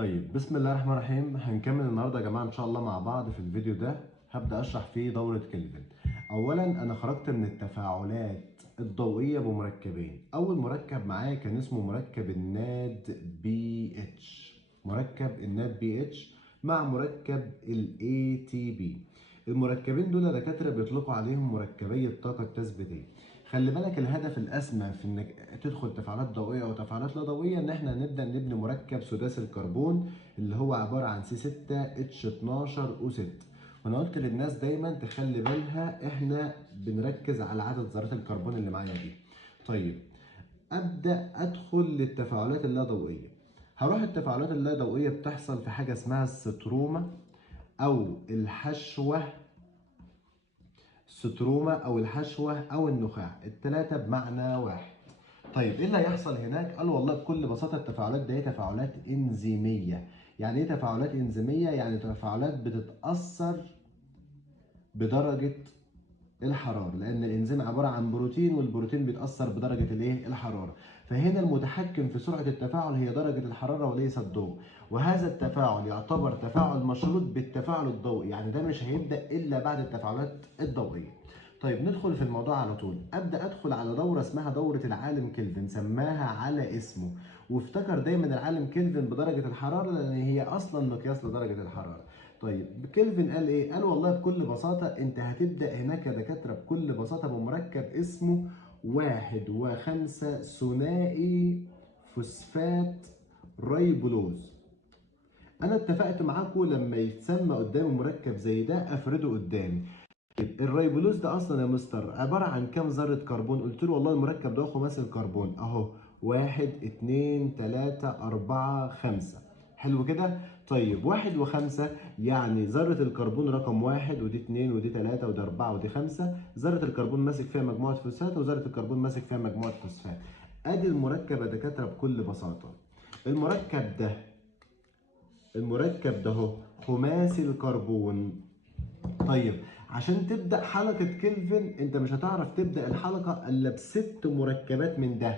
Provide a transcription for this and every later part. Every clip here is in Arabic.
طيب بسم الله الرحمن الرحيم. هنكمل النهارده يا جماعه ان شاء الله مع بعض. في الفيديو ده هبدا اشرح فيه دوره كلفن. اولا انا خرجت من التفاعلات الضوئيه بمركبين. اول مركب معايا كان اسمه مركب الناد بي اتش، مركب الناد بي اتش مع مركب الاي تي بي. المركبين دول يا دكاتره بيطلقوا عليهم مركبي الطاقه التثبيتيه. خلي بالك الهدف الاسمى في انك تدخل تفاعلات ضوئيه او تفاعلات لا ضوئيه ان احنا نبدا نبني مركب سداسي الكربون اللي هو عباره عن C6H12O6. وانا قلت للناس دايما تخلي بالها احنا بنركز على عدد ذرات الكربون اللي معايا دي. طيب ابدا ادخل للتفاعلات اللا ضوئيه. هروح التفاعلات اللا ضوئيه بتحصل في حاجه اسمها السترومه او الحشوه، السترومة أو الحشوة أو النخاع، التلاتة بمعنى واحد. طيب إيه اللي هيحصل هناك؟ قال والله بكل بساطة التفاعلات دي تفاعلات إنزيمية. يعني إيه تفاعلات إنزيمية؟ يعني تفاعلات بتتأثر بدرجة الحرارة، لأن الإنزيم عبارة عن بروتين والبروتين بيتأثر بدرجة الإيه؟ الحرارة. فهنا المتحكم في سرعة التفاعل هي درجة الحرارة وليس الضوء، وهذا التفاعل يعتبر تفاعل مشروط بالتفاعل الضوئي، يعني ده مش هيبدأ إلا بعد التفاعلات الضوئية. طيب ندخل في الموضوع على طول. ابدا ادخل على دوره اسمها دوره العالم كلفن، سماها على اسمه، وافتكر دايما العالم كلفن بدرجه الحراره لان هي اصلا مقياس لدرجه الحراره. طيب كلفن قال ايه؟ قال والله بكل بساطه انت هتبدا هناك يا دكاتره بكل بساطه بمركب اسمه 1,5 ثنائي فوسفات ريبولوز. انا اتفقت معاكم لما يتسمى قدامي مركب زي ده افرده قدامي. الريبولوز ده اصلا يا مستر عباره عن كام ذره كربون؟ قلت له والله المركب ده خماسي الكربون اهو، 1 2 3 4 5. حلو كده؟ طيب 1 و5 يعني ذرة الكربون رقم 1 ودي 2 ودي 3 ودي 4 ودي 5، ذرة الكربون ماسك فيها مجموعة فوسفات وذرة الكربون ماسك فيها مجموعة فوسفات. ادي المركب يا دكاترة بكل بساطة. المركب ده اهو خماسي الكربون. طيب عشان تبدأ حلقة كلفن انت مش هتعرف تبدأ الحلقة الا ب6 مركبات من ده.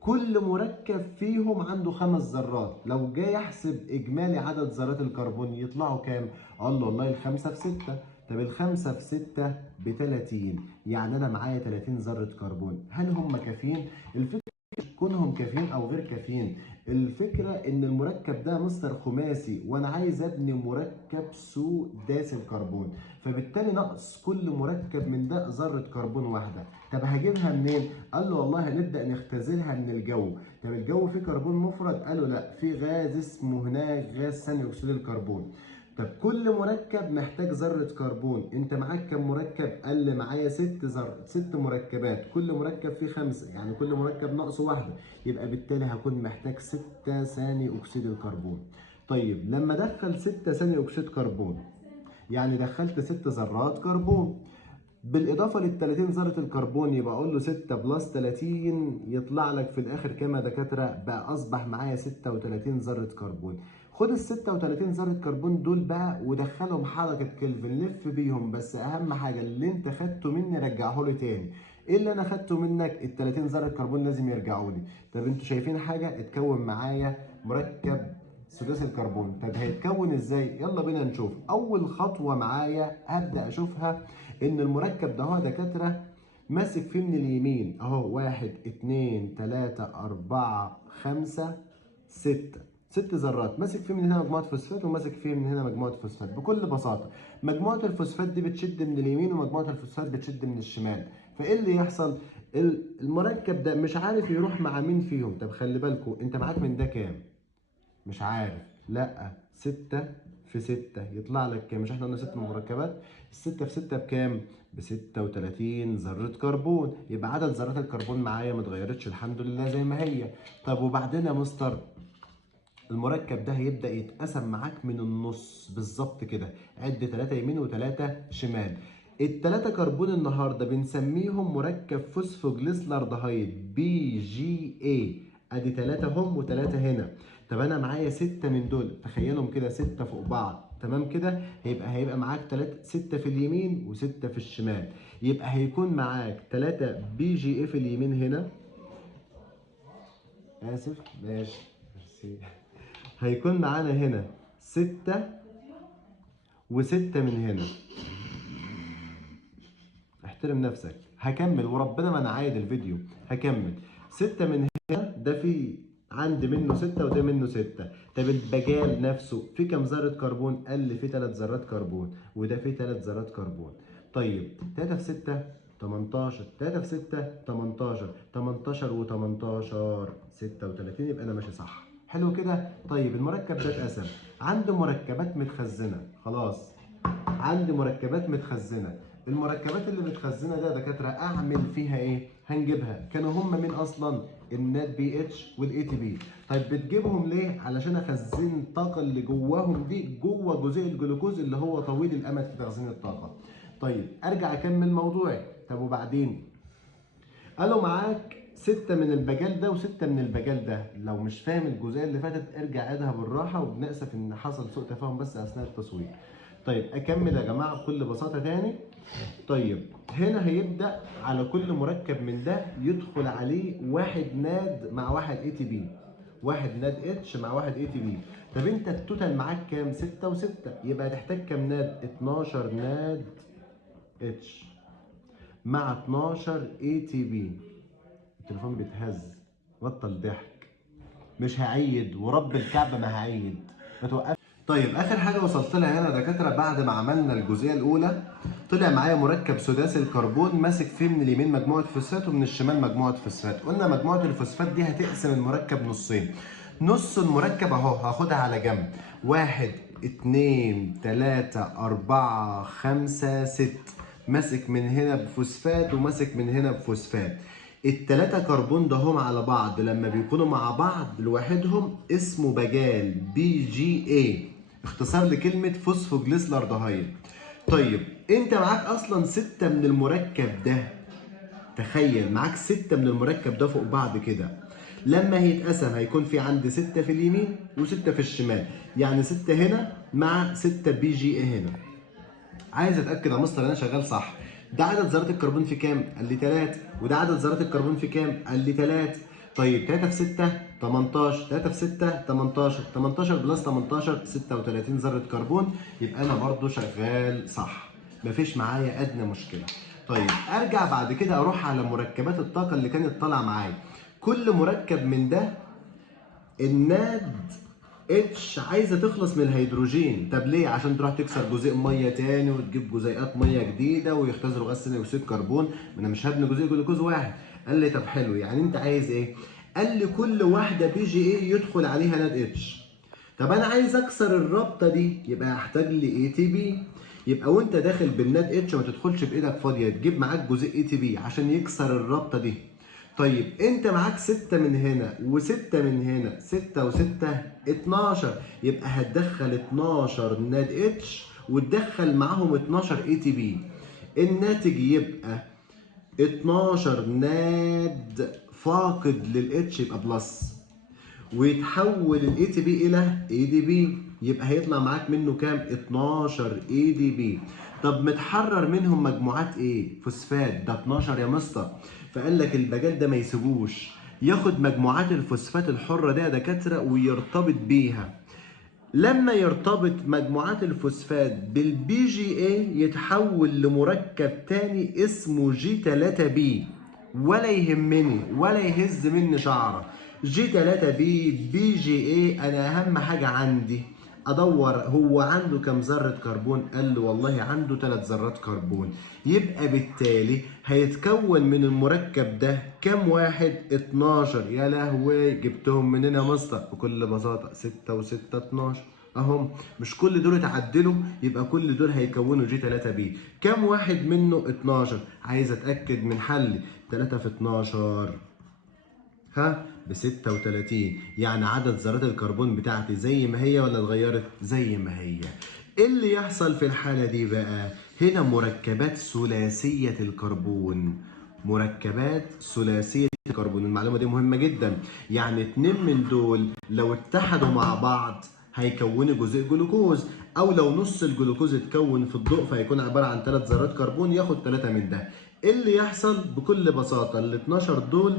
كل مركب فيهم عنده 5 ذرات. لو جاي احسب اجمالي عدد ذرات الكربون يطلعوا كام؟ اقول له والله الخمسة في 6. طب الخمسة في 6 ب30، يعني انا معايا 30 ذرة كربون. هل هم كافيين؟ الفكرة كونهم كافيين او غير كافيين، الفكره ان المركب ده مستر خماسي وانا عايز ابني مركب سداسي الكربون، فبالتالي نقص كل مركب من ده ذره كربون واحده. طب هجيبها منين؟ قال له والله هنبدا نختزلها من الجو. طب الجو فيه كربون مفرد؟ قالوا لا، في غاز اسمه هناك غاز ثاني اكسيد الكربون. طب كل مركب محتاج ذرة كربون، انت معاك كم مركب؟ قال لي معايا 6 مركبات، كل مركب فيه 5، يعني كل مركب ناقصه واحدة، يبقى بالتالي هكون محتاج 6 ثاني اكسيد الكربون. طيب لما ادخل 6 ثاني اكسيد كربون يعني دخلت 6 ذرات كربون بالاضافه لل 30 ذره الكربون، يبقى اقول له 6 بلس 30 يطلع لك في الاخر كام يا دكاتره؟ بقى اصبح معايا 36 ذره كربون. خد ال 36 ذره كربون دول بقى ودخلهم حلقه كلفن، لف بيهم، بس اهم حاجه اللي انت خدته مني رجعه لي تاني. ايه اللي انا خدته منك؟ ال 30 ذره كربون لازم يرجعوا لي. طب انتوا شايفين حاجه؟ اتكون معايا مركب سداسي الكربون. طب هيتكون ازاي؟ يلا بينا نشوف. اول خطوه معايا هبدا اشوفها ان المركب ده هو دكاتره ماسك فيه من اليمين اهو 1 2 3 4 5 6، 6 ذرات ماسك فيه من هنا مجموعه فوسفات وماسك فيه من هنا مجموعه فوسفات. بكل بساطه مجموعه الفوسفات دي بتشد من اليمين ومجموعه الفوسفات بتشد من الشمال، فايه اللي يحصل؟ المركب ده مش عارف يروح مع مين فيهم. طب خلي بالكوا انت معاك من ده كام؟ مش عارف. لا، 6 في 6 يطلع لك كام؟ مش احنا قلنا 6 مركبات؟ الستة في 6 بكام؟ ب 36 ذرة كربون. يبقى عدد ذرات الكربون معايا ما اتغيرتش الحمد لله زي ما هي. طب وبعدين يا مستر المركب ده هيبدأ يتقسم معاك من النص بالظبط كده، عد 3 يمين و3 شمال. التلاتة كربون النهارده بنسميهم مركب فوسفوجليسلارده بي جي اي. ادي 3 هم و3 هنا. طب انا معايا 6 من دول، تخيلهم كده 6 فوق بعض، تمام كده؟ هيبقى معاك 6 في اليمين و6 في الشمال، يبقى هيكون معاك 3 بي جي اي في اليمين هنا. اسف ماشي ميرسي. هيكون معانا هنا 6 و6 من هنا. احترم نفسك. هكمل وربنا ما انا عايد الفيديو. هكمل. 6 من هنا ده في عندي منه 6 وده منه 6. طب البجال نفسه في كام ذرة كربون؟ قال لي في 3 ذرات كربون، وده في 3 ذرات كربون. طيب 3 في 6 18، 3 في 6 18، 18 و18 36. يبقى انا ماشي صح. حلو كده. طيب المركب ده اتقسم. عندي مركبات متخزنة. خلاص، عندي مركبات متخزنه. المركبات اللي متخزنه ده يا دكاتره اعمل فيها ايه؟ هنجيبها. كانوا هم مين اصلا؟ النات بي اتش والاي تي بي. طيب بتجيبهم ليه؟ علشان اخزن الطاقه اللي جواهم دي جوه جزيء الجلوكوز اللي هو طويل الامد في تخزين الطاقه. طيب ارجع اكمل موضوعي. طب وبعدين؟ قالوا معاك 6 من البجال ده و6 من البجال ده. لو مش فاهم الجزئيه اللي فاتت ارجع عيدها بالراحه، وبنأسف ان حصل سوء تفاهم بس اثناء التصوير. طيب اكمل يا جماعه بكل بساطه تاني. طيب هنا هيبدا على كل مركب من ده يدخل عليه واحد ناد مع واحد اي تي بي، واحد ناد اتش مع واحد اي تي بي. طب انت التوتال معاك كام؟ 6 و6، يبقى هتحتاج كام ناد؟ 12 ناد اتش مع 12 اي تي بي. التليفون بيتهز، بطل ضحك. مش هعيد ورب الكعبه ما هعيد، ما توقفش. طيب اخر حاجه وصلت لها هنا يا دكاتره بعد ما عملنا الجزئيه الاولى، طلع معايا مركب سداسي الكربون ماسك فيه من اليمين مجموعه فوسفات ومن الشمال مجموعه فوسفات. قلنا مجموعه الفوسفات دي هتقسم المركب نصين. نص المركب اهو هاخدها على جنب. 1 2 3 4 5 6 ماسك من هنا بفوسفات وماسك من هنا بفوسفات. التلاتة كربون ده هم على بعض لما بيكونوا مع بعض لوحدهم اسمه بجال، بي جي اي، اختصار لكلمة فوسفوجليسلردهايد. طيب انت معاك اصلا 6 من المركب ده. تخيل معاك 6 من المركب ده فوق بعض كده. لما هيتقسم هيكون في عندي 6 في اليمين و6 في الشمال، يعني 6 هنا مع 6 بي جي اي هنا. عايز اتاكد يا مستر انا شغال صح. ده عدد ذرات الكربون في كام؟ قال لي 3. وده عدد ذرات الكربون في كام؟ قال لي 3. طيب 3 في 6 18، 3 في 6 18، 18 بلس 18 36 ذره كربون. يبقى انا برضو شغال صح، مفيش معايا ادنى مشكله. طيب ارجع بعد كده اروح على مركبات الطاقه اللي كانت طالعه معايا. كل مركب من ده الناد اتش عايزه تخلص من الهيدروجين. طب ليه؟ عشان تروح تكسر جزيء ميه تاني وتجيب جزيئات ميه جديده ويختزلوا غاز ثاني اكسيد كربون. ما انا مش هبني جزيء جلوكوز واحد. قال لي طب حلو، يعني انت عايز ايه؟ قال لي كل واحده بي جي اي يدخل عليها ناد اتش. طب انا عايز اكسر الرابطه دي، يبقى هحتاج لي اي تي بي. يبقى وانت داخل بالناد اتش ما تدخلش بايدك فاضيه، تجيب معاك جزيء اي تي بي عشان يكسر الرابطه دي. طيب انت معاك 6 من هنا و6 من هنا، 6 و6 12، يبقى هتدخل 12 ناد اتش وتدخل معاهم 12 اي تي بي. الناتج يبقى 12 ناد فاقد للاتش يبقى بلس، ويتحول الاي تي بي الى اي دي بي، يبقى هيطلع معاك منه كام؟ 12 اي دي بي. طب متحرر منهم مجموعات ايه؟ فوسفات. ده 12 يا مستر. فقال لك البجال ده ما يسيبوش ياخد مجموعات الفوسفات الحره دي يا دكاتره ويرتبط بيها. لما يرتبط مجموعات الفوسفات بالبي جي اي يتحول لمركب تاني اسمه جي 3 بي. ولا يهمني ولا يهز مني شعره. جي 3 بي بي جي اي، انا اهم حاجه عندي ادور هو عنده كم ذره كربون. قال لي والله عنده 3 ذرات كربون. يبقى بالتالي هيتكون من المركب ده كم واحد؟ 12. يا لهوي جبتهم منين يا مستر؟ بكل بساطه 6 و6 12 اهم. مش كل دول اتعدلوا، يبقى كل دول هيكونوا جي 3 بي. كم واحد منه؟ 12. عايز اتاكد من حلي. 3 في 12 ها ب 36. يعني عدد ذرات الكربون بتاعتي زي ما هي ولا اتغيرت؟ زي ما هي. ايه اللي يحصل في الحالة دي بقى؟ هنا مركبات ثلاثية الكربون. مركبات ثلاثية الكربون، المعلومة دي مهمة جدا. يعني 2 من دول لو اتحدوا مع بعض هيكونوا جزيء جلوكوز، او لو نص الجلوكوز اتكون في الضوء فهيكون عبارة عن 3 ذرات كربون ياخد 3 من ده. ايه اللي يحصل؟ بكل بساطة ال 12 دول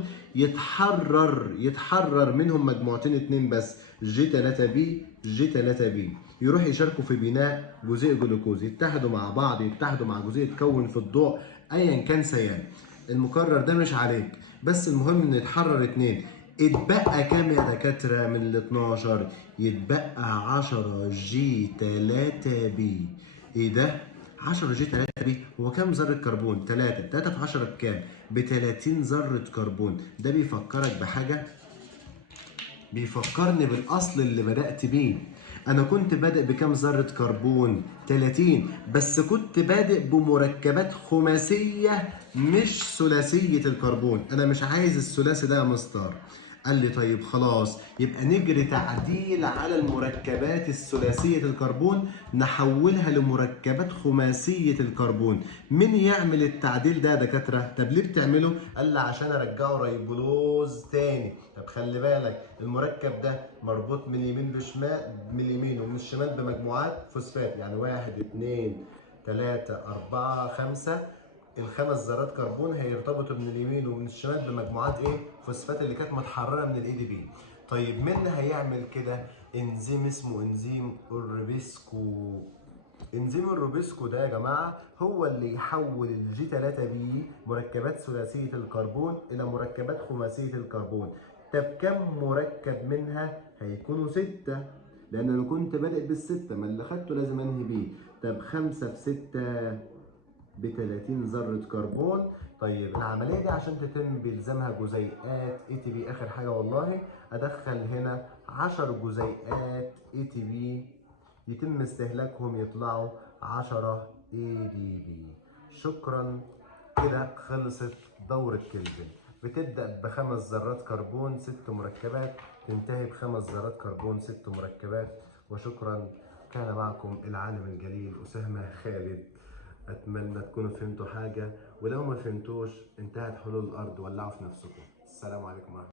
يتحرر منهم مجموعتين 2 بس، جي 3 بي جي 3 بي، يروح يشاركوا في بناء جزيء جلوكوز، يتحدوا مع بعض، يتحدوا مع جزيء يتكون في الضوء ايا كان سيان. المكرر ده مش عليك، بس المهم ان يتحرر اتنين. اتبقى كام يا دكاترة من ال 12؟ يتبقى 10 جي 3 بي. ايه ده؟ 10 جي 3 بي هو كام ذرة كربون؟ 3. 3 في 10 بكام؟ ب 30 ذرة كربون. ده بيفكرك بحاجة؟ بيفكرني بالاصل اللي بدأت بيه. انا كنت بادئ بكام ذرة كربون؟ 30، بس كنت بادئ بمركبات خماسية مش ثلاثية الكربون. انا مش عايز الثلاثي ده يا مستر. قال لي طيب خلاص، يبقى نجري تعديل على المركبات الثلاثية الكربون، نحولها لمركبات خماسية الكربون. مين يعمل التعديل ده يا دكاترة؟ طب ليه بتعمله؟ قال لي عشان ارجعه ريبولوز تاني. طب خلي بالك المركب ده مربوط من اليمين لشمال، من اليمين ومن الشمال بمجموعات فوسفات، يعني 1 2 3 4 5. الخمس ذرات كربون هيرتبطوا من اليمين ومن الشمال بمجموعات ايه؟ فوسفات اللي كانت متحرره من الاي دي بي. طيب مين اللي هيعمل كده؟ انزيم اسمه انزيم الروبيسكو. انزيم الروبيسكو ده يا جماعه هو اللي يحول الجي 3 بي مركبات ثلاثيه الكربون الى مركبات خماسيه الكربون. طب كم مركب منها؟ هيكونوا 6، لان انا كنت بادئ بالستة، ما اللي خدته لازم انهي بيه. طب 5 في 6 ب 30 ذرة كربون. طيب العملية دي عشان تتم بيلزمها جزيئات اي تي بي. اخر حاجة والله ادخل هنا 10 جزيئات اي تي بي، يتم استهلاكهم يطلعوا 10 اي دي بي. شكرا، كده خلصت دورة كلفن. بتبدأ بخمس ذرات كربون 6 مركبات، تنتهي بخمس ذرات كربون 6 مركبات. وشكرا. كان معكم العالم الجليل أسامة خالد. أتمنى تكونوا فهمتوا حاجة، ولو ما فهمتوش انتهت حلول الأرض، ولعوا في نفسكم. السلام عليكم ورحمة الله.